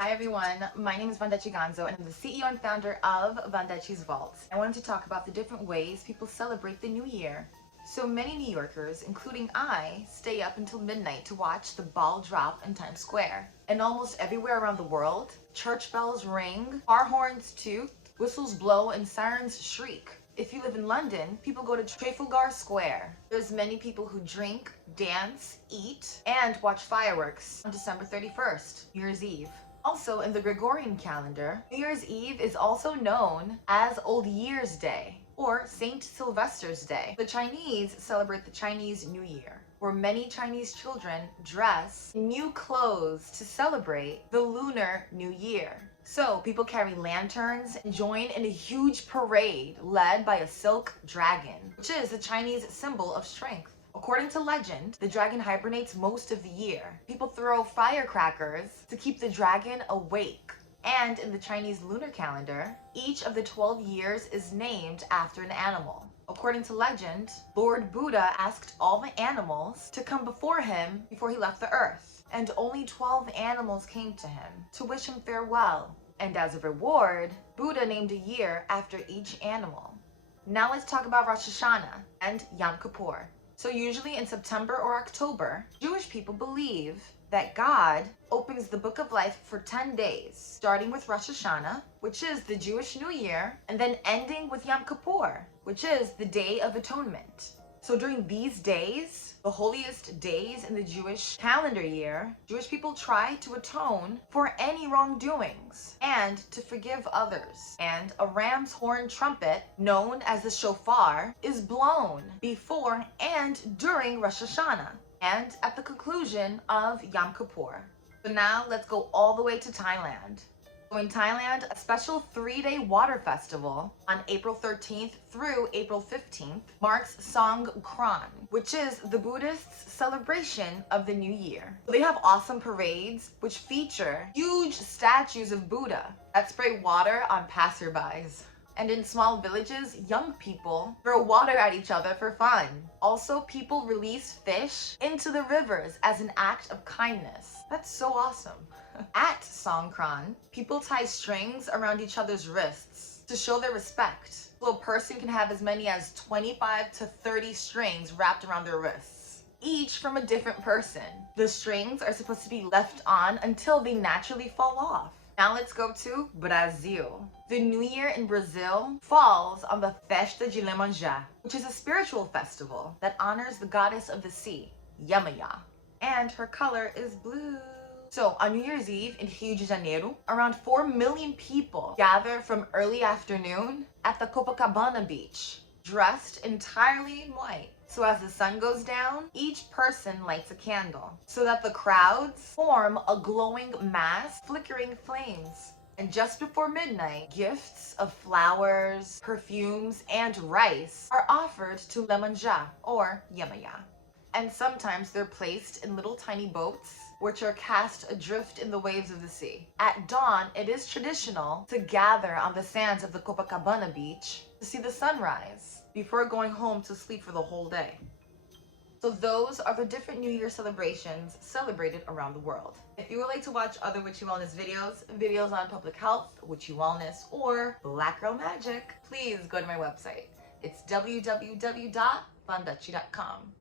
Hi everyone, my name is Vondechii and I'm the CEO and founder of Vondechii's Vault. I wanted to talk about the different ways people celebrate the new year. So many New Yorkers, including I, stay up until midnight to watch the ball drop in Times Square. And almost everywhere around the world, church bells ring, car horns toot, whistles blow, and sirens shriek. If you live in London, people go to Trafalgar Square. There's many people who drink, dance, eat, and watch fireworks on December 31st, New Year's Eve. Also, in the Gregorian calendar, New Year's Eve is also known as Old Year's Day or Saint Sylvester's Day. The Chinese celebrate the Chinese New Year, where many Chinese children dress in new clothes to celebrate the Lunar New Year. So people carry lanterns and join in a huge parade led by a silk dragon, which is the Chinese symbol of strength. According to legend, the dragon hibernates most of the year. People throw firecrackers to keep the dragon awake. And in the Chinese lunar calendar, each of the 12 years is named after an animal. According to legend, Lord Buddha asked all the animals to come before him before he left the earth. And only 12 animals came to him to wish him farewell. And as a reward, Buddha named a year after each animal. Now let's talk about Rosh Hashanah and Yom Kippur. So usually in September or October, Jewish people believe that God opens the book of life for 10 days, starting with Rosh Hashanah, which is the Jewish New Year, and then ending with Yom Kippur, which is the Day of Atonement. So during these days, the holiest days in the Jewish calendar year, Jewish people try to atone for any wrongdoings and to forgive others. And a ram's horn trumpet, known as the shofar, is blown before and during Rosh Hashanah and at the conclusion of Yom Kippur. So now let's go all the way to Thailand. So in Thailand, a special 3-day water festival on April 13th through April 15th marks Concoction, which is the Buddhist celebration of the new year. They have awesome parades which feature huge statues of Buddha that spray water on passerbys. And in small villages, young people throw water at each other for fun. Also, people release fish into the rivers as an act of kindness. That's so awesome. At Songkran, people tie strings around each other's wrists to show their respect. So a person can have as many as 25 to 30 strings wrapped around their wrists, each from a different person. The strings are supposed to be left on until they naturally fall off. Now let's go to Brazil. The New Year in Brazil falls on the Festa de Iemanjá, which is a spiritual festival that honors the goddess of the sea, Yemaya, and her color is blue. So on New Year's Eve in Rio de Janeiro, around 4 million people gather from early afternoon at the Copacabana beach, dressed entirely in white. So as the sun goes down, each person lights a candle so that the crowds form a glowing mass, flickering flames. And just before midnight, gifts of flowers, perfumes, and rice are offered to Iemanjá or Yemaya. And sometimes they're placed in little tiny boats which are cast adrift in the waves of the sea. At dawn, it is traditional to gather on the sands of the Copacabana beach to see the sunrise before going home to sleep for the whole day. So those are the different New Year celebrations celebrated around the world. If you would like to watch other Witchy Wellness videos on public health, Witchy Wellness, or Black Girl Magic, please go to my website. It's www.vondechii.com.